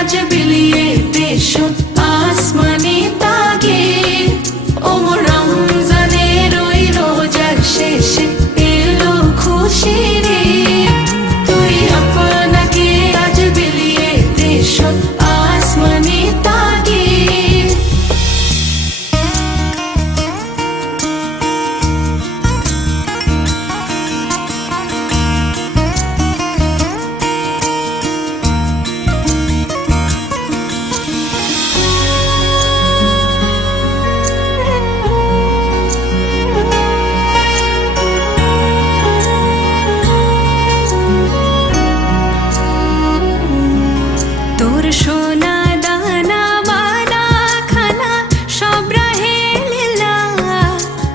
আজ বিলিয়ে দেশ আসমানি তাগে ওমর রমজানের ওই রোজার শেষে এলো খুশির ঈদ তুই আপনাকে আজ বিলিয়ে দেশ আসমানি তাগে সোনা দানা বানা খানা সব রাহে লীলা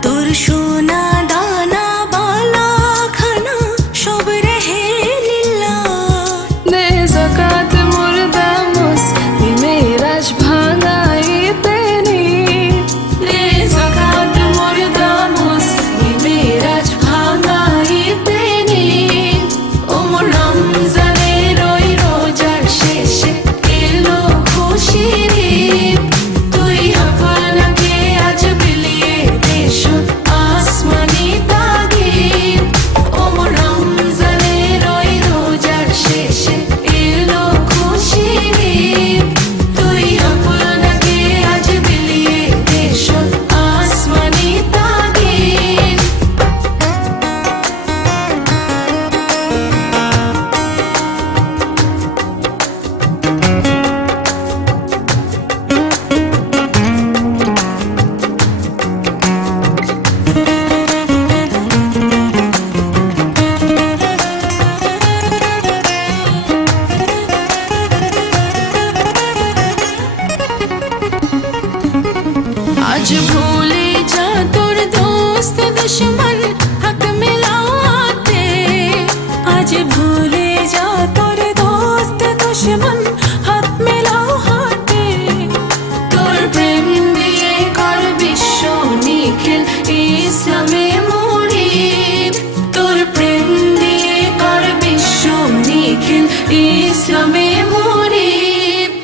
তোর সোনা দানা বানা খানা সব রাহে লীলা দে যাকাত মুর্দা মুসলিমে রাজ ভাঙাই তেনি দে যাকাত মুর্দা মুসলিমে রাজ ভাঙাই তেনি ওমর রমজানের ওই রোজার শেষে তুই আপনাকে আজ বিলিয়ে দেশ আসমানি তাগে ওমর রমজানের ওই রোজার শেষে এলো খুশির ঈদ তুই আপনাকে আজ বিলিয়ে দেশ আসমানি তাগে आज भूले जा तोर दोस्त दुश्मन हक मिलाते आज भूले जा तोर दोस्त दुश्मन हक मिलाते तोर प्रेम दिए कर विश्व निखिल इस्लामे मुरीद तोर प्रेम दिए कर विश्व निखिल इस्लामे मुरीद